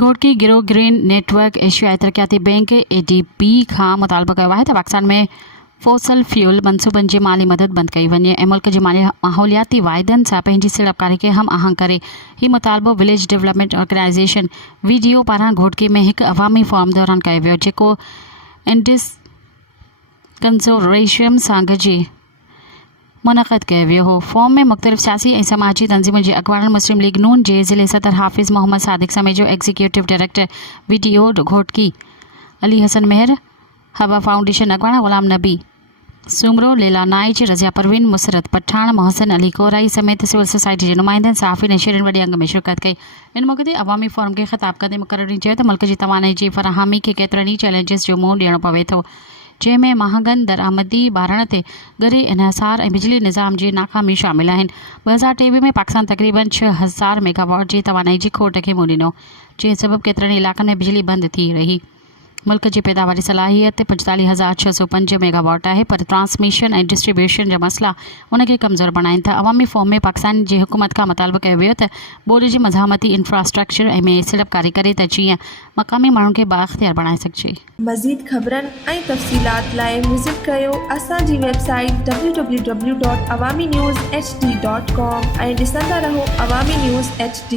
घोटकी गिरोह green network एशियाई तरक्याती bank ADB खां मुतालबो कयो आहे त पाकिस्तान में फोसल फ्यूल मनसूबनि जी माली मदद बंदि कई वञे ऐं मुल्क जे माहौलियाती वाइदनि सां पंहिंजी सीड़पकारी खे हम आहंग करे। हीउ मुतालबो विलेज डेवलपमेंट ऑर्गेनाइजेशन VDO पारां घोटकी में हिकु अवामी फोरम दौरान कयो वियो, जेको इंडिस कंसोर्शियम सां गॾिजी मुनक़द कयो वियो हो। फॉर्म में मुख़्तलिफ़ सियासी ऐं समाजी तंज़ीमुनि जे अॻवाननि मुस्लिम लीग नून जे ज़िले सदर हाफ़िज़ मोहम्मद सादिक समेत जो executive director VDO Ghotki Ali Hasan Mehar, Hawa foundation अॻवान ग़ुलाम नबी सुमरो, लेला नाइच, रज़िया परवीन, मुसरत पठान, मोहसिन अली कोराई समेत सिविल सोसाइटी जे नुमाइंदनि सहाफ़िन ऐं शहरियुनि वॾे अंग में शिरकत कई। इन मौक़े ते अवामी फोरम खे ख़िताब कंदे मुक़ररीन चयो त मुल्क जी तवानाई जी फ़राहमी खे केतिरनि ई चैलेंजिस जो मुंहुं ॾियणो पवे थो, जंहिंमें महांगनि दरआमदी ॿारनि ते ॻरी इन्हिसार ऐं बिजली निज़ाम जी नाकामी शामिल आहिनि। 2023 में पाकिस्तान तक़रीबन 6000 मेगावाट जी तवानाई जी खोट खे मुंहुं ॾिनो, जंहिं सबबि केतिरनि इलाइक़नि में बिजली बंदि थी रही। मुल्क जी पैदावारी सलाहियत 45,605 मेगावाट आहे, पर ट्रांसमिशन ऐं डिस्ट्रीब्यूशन जा मसला उनखे कमज़ोर बणाइनि था। अवामी फॉर्म में पाकिस्तान जी हुकूमत खां मुतालबो कयो वियो त बोर्ड जी मज़ामती इंफ्रास्ट्रक्चर ऐं में सीड़पकारी करे त जीअं मक़ामी माण्हुनि खे बाइख्तियार बणाए सघिजे। मज़ीद ख़बरनि ऐं तफ़सीलात लाइ विज़िट कयो असांजी वेबसाइट www.awamiNewsHD.com ऐं ॾिसंदा रहो अवामी न्यूज़ HD।